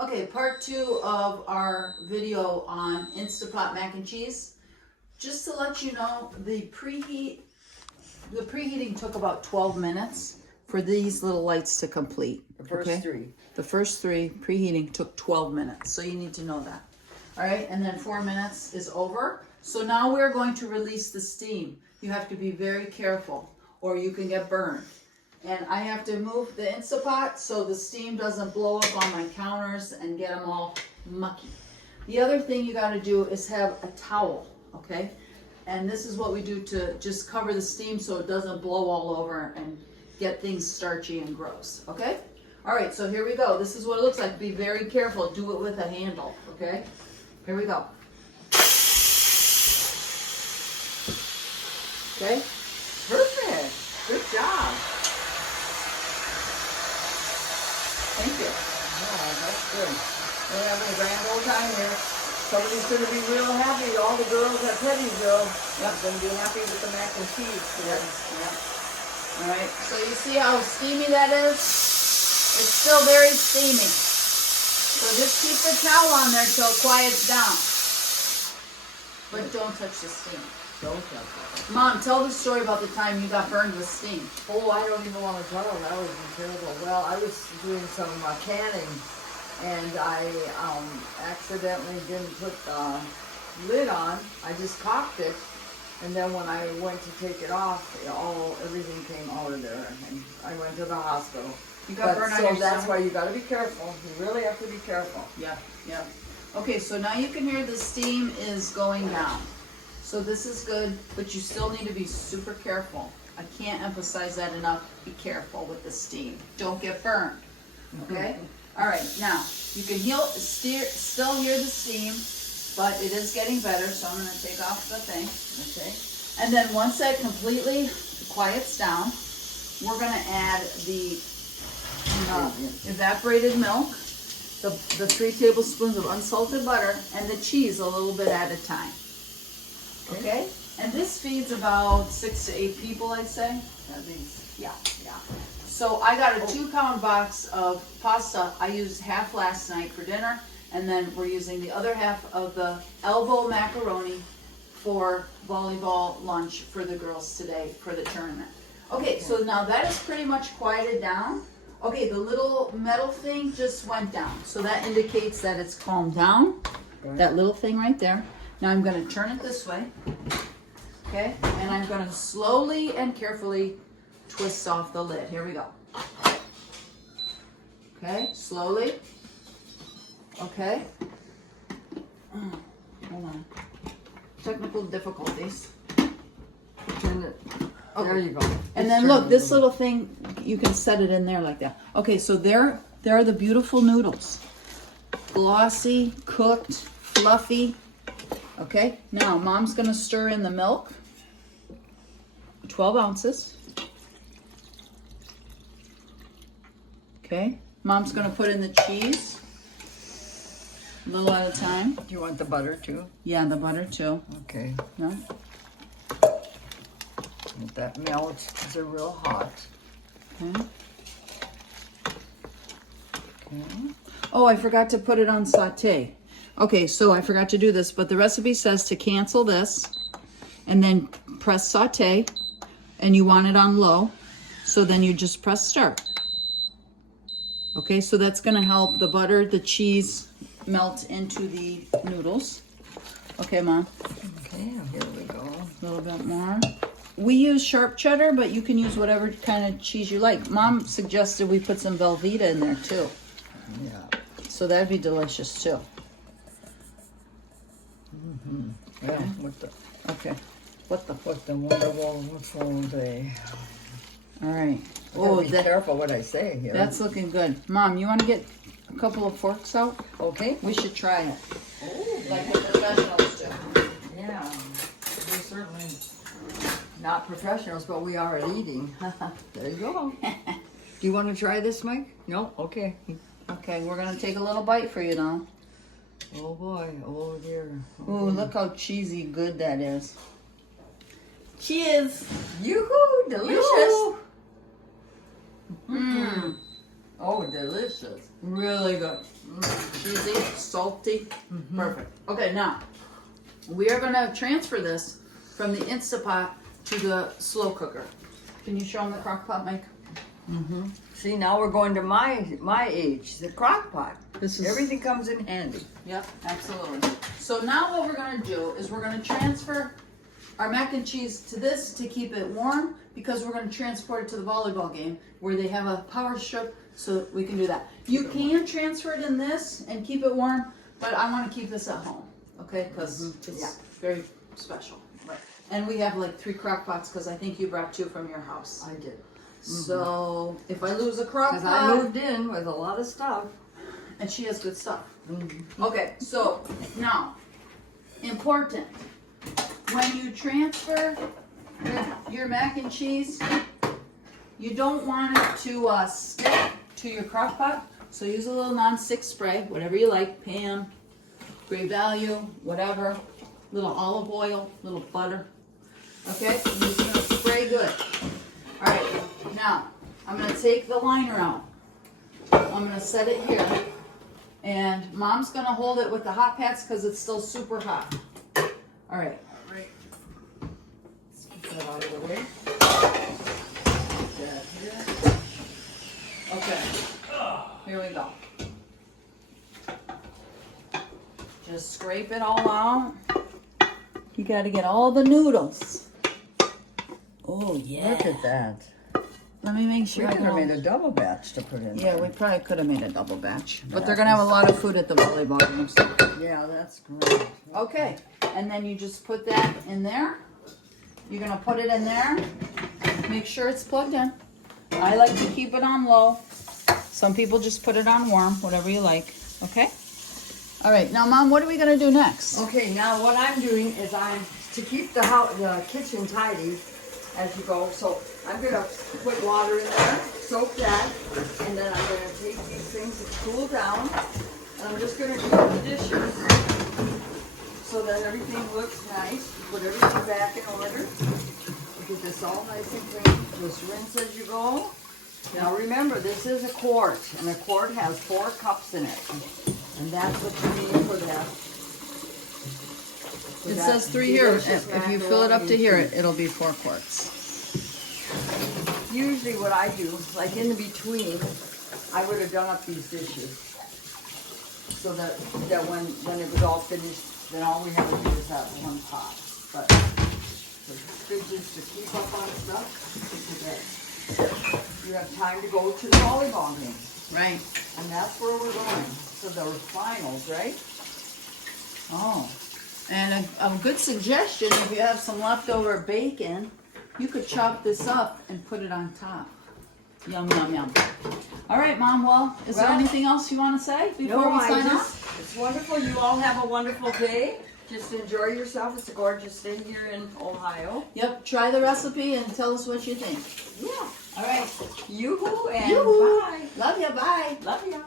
Okay, part 2 of our video on InstaPot mac and cheese. Just to let you know, the preheating took about 12 minutes for these little lights to complete. The first three. The first 3 preheating took 12 minutes, so you need to know that. All right, and then 4 minutes is over. So now we're going to release the steam. You have to be very careful or you can get burned. And I have to move the InstaPot so the steam doesn't blow up on my counters and get them all mucky. The other thing you got to do is have a towel, okay? And this is what we do to just cover the steam so it doesn't blow all over and get things starchy and gross, okay? All right, so here we go. This is what it looks like. Be very careful. Do it with a handle, okay? Here we go. Okay? Perfect. Good job. Thank you. Oh, that's good. We're having a grand old time here. Somebody's going to be real happy. All the girls at Pettyville are going to be happy with the mac and cheese today. Yep. All right, so you see how steamy that is? It's still very steamy. So just keep the towel on there till it quiets down. But don't touch the steam. Don't touch that. Mom, tell the story about the time you got burned with steam. Oh, I don't even want to tell them. That was terrible. Well, I was doing some canning, and I accidentally didn't put the lid on. I just cocked it, and then when I went to take it off, everything came out of there, and I went to the hospital. You got burned on your that's stomach? why you got to be careful. You really have to be careful. Yeah. Okay, so now you can hear the steam is going down. So this is good, but you still need to be super careful. I can't emphasize that enough. Be careful with the steam. Don't get burned. Okay? All right, now you can still hear the steam, but it is getting better, so I'm going to take off the thing. Okay? And then once that completely quiets down, we're going to add the evaporated milk, the 3 tablespoons of unsalted butter, and the cheese a little bit at a time. Okay? And this feeds about 6 to 8 people, I'd say. At least. Yeah. So I got a 2-pound box of pasta. I used half last night for dinner, and then we're using the other half of the elbow macaroni for volleyball lunch for the girls today for the tournament. Okay, so now that is pretty much quieted down. Okay, the little metal thing just went down. So that indicates that it's calmed down. That little thing right there. Now I'm going to turn it this way, okay? And I'm going to slowly and carefully twist off the lid. Here we go. Okay, slowly. Okay. Hold on. Technical difficulties. Turn it. Okay. There you go. And then look, this little thing, you can set it in there like that. Okay, so there are the beautiful noodles. Glossy, cooked, fluffy. Okay, now Mom's going to stir in the milk, 12 ounces. Okay, Mom's going to put in the cheese, a little at a time. Do you want the butter too? Yeah, the butter too. Okay. No? Let that melt because they're real hot. Okay. Oh, I forgot to put it on saute. Okay, so I forgot to do this, but the recipe says to cancel this and then press saute, and you want it on low, so then you just press start. Okay, so that's gonna help the butter, the cheese melt into the noodles. Okay, Mom. Okay, here we go. A little bit more. We use sharp cheddar, but you can use whatever kind of cheese you like. Mom suggested we put some Velveeta in there too. Yeah. So that'd be delicious too. Yeah, with the wonderful day. All right. Oh, be careful what I say here. That's looking good. Mom, you want to get a couple of forks out? Okay. We should try it. Oh, like the professionals do. Yeah, we're certainly not professionals, but we are at eating. There you go. Do you want to try this, Mike? No? Okay. Okay, we're going to take a little bite for you now. Oh boy, oh dear. Ooh, look how cheesy good that is. Cheers! Yoo-hoo, delicious. Yoo-hoo. Mmm. Oh, delicious. Really good. salty. Perfect. Okay, now we are gonna transfer this from the InstaPot to the slow cooker. Can you show them the crock pot, Mike? See, now we're going to my age, the crock pot. This is Everything comes in handy. Yep, absolutely. So now what we're gonna do is we're gonna transfer our mac and cheese to this to keep it warm, because we're gonna transport it to the volleyball game where they have a power strip, so we can do that. You can transfer it in this and keep it warm, but I wanna keep this at home, okay? Because it's very special. Right. And we have like 3 crock pots, because I think you brought 2 from your house. I did. So if I lose a crock Because pot, I moved in with a lot of stuff. and she has good stuff. Okay, so now, important, when you transfer your mac and cheese, you don't want it to stick to your crock pot, so use a little non-stick spray, whatever you like, Pam, Great Value, whatever, little olive oil, little butter, okay? I'm just gonna spray good. All right, now, I'm gonna take the liner out. I'm gonna set it here. And Mom's gonna hold it with the hot pats because it's still super hot. All right. Right. Let's get that out of the way. That here. Okay. Here we go. Just scrape it all out. You gotta get all the noodles. Oh yeah. Look at that. Let me make We sure I could have get made all... a double batch to put in Yeah, there. we probably could have made a double batch. But Yeah. they're gonna have a lot of food at the volleyball game. So. Yeah, that's great. Okay, and then you just put that in there. You're gonna put it in there. Make sure it's plugged in. I like to keep it on low. Some people just put it on warm, whatever you like. Okay? All right, now Mom, what are we gonna do next? Okay, now what I'm doing is I'm to keep the kitchen tidy as you go. So I'm gonna put water in there, soak that, and then I'm gonna take these things that cool down, and I'm just gonna do the dishes so that everything looks nice. Put everything back in order. Get this all nice and clean. Just rinse as you go. Now remember, this is a quart, and a quart has 4 cups in it, and that's what you need for that. It says 3 here. If you fill it up to here, it'll be 4 quarts. Usually what I do, like in between, I would have done up these dishes. So that when it was all finished, then all we have to do is have 1 pot. But it's good just to keep up on stuff today. You have time to go to the volleyball game. Right. And that's where we're going. So the finals, right? Oh. And a good suggestion, if you have some leftover bacon, you could chop this up and put it on top. Yum, yum, yum. All right, Mom, well, is there Well, anything else you want to say before we sign off? It's wonderful. You all have a wonderful day. Just enjoy yourself. It's a gorgeous day here in Ohio. Yep, try the recipe and tell us what you think. Yeah. All right. Yoo-hoo and Yoo-hoo. bye. Love you, bye. Love ya.